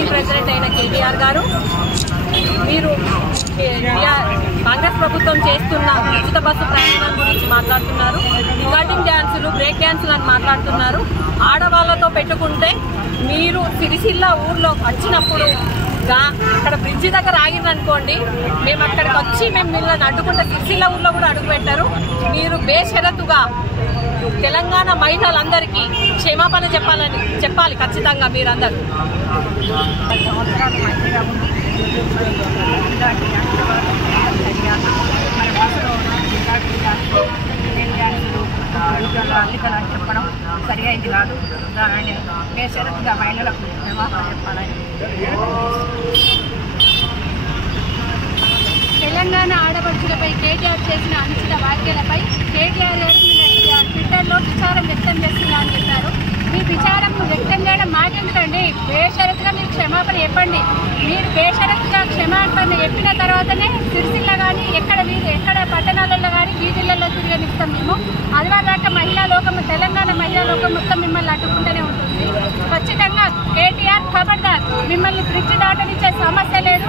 Working president అయిన కేటీఆర్ గారు, మీరు కాంగ్రెస్ ప్రభుత్వం చేస్తున్న ఉచిత బస్సు ప్రయాణం గురించి మాట్లాడుతున్నారు. కటింగ్ డ్యాన్సులు, బ్రేక్ డ్యాన్సులు అని మాట్లాడుతున్నారు. ఆడవాళ్లతో పెట్టుకుంటే మీరు సిరిసిల్ల ఊర్లో వచ్చినప్పుడు అక్కడ బ్రిడ్జి దగ్గర ఆగిరనుకోండి, మేము అక్కడికి వచ్చి మిమ్మల్ని అడ్డుకుంటే సిరిసిల్ల ఊర్లో కూడా అడుగు పెట్టారు. మీరు బేషరతుగా తెలంగాణ మహిళలందరికీ క్షమాపణ చెప్పాలి ఖచ్చితంగా మీరందరూ. చెప్పడం సరి అయింది కాదు. దాని బేషరతుగా మహిళలకు క్షమాపణ చెప్పాలని. తెలంగాణ ఆడపడుచులపై కేటీఆర్ చేసిన అనుచిత వ్యాఖ్యలపై కేటీఆర్ గారు ట్విట్టర్లో విచారం వ్యక్తం చేస్తున్నారని చెప్పారు. మీ విచారం వ్యక్తం చేయడం మాకెందుకండి? బేషరతుగా మీరు క్షమాపణ చెప్పండి. మీరు బేషరతుగా క్షమాపణ చెప్పిన తర్వాతనే సిరిసిల్ల కానీ ఎక్కడ పట్టణాలలో కానీ వీధులలో తిరగనిస్తాం మేము. ఆదివారం దాకా మహిళా లోకం, తెలంగాణ మహిళా లోకం మొత్తం మిమ్మల్ని అడ్డుకుంటూనే ఉంటుంది. ఖచ్చితంగా కేటీఆర్ ఖబర్దార్, మిమ్మల్ని బ్రిడ్జ్ దాటనిచ్చే సమస్య లేదు.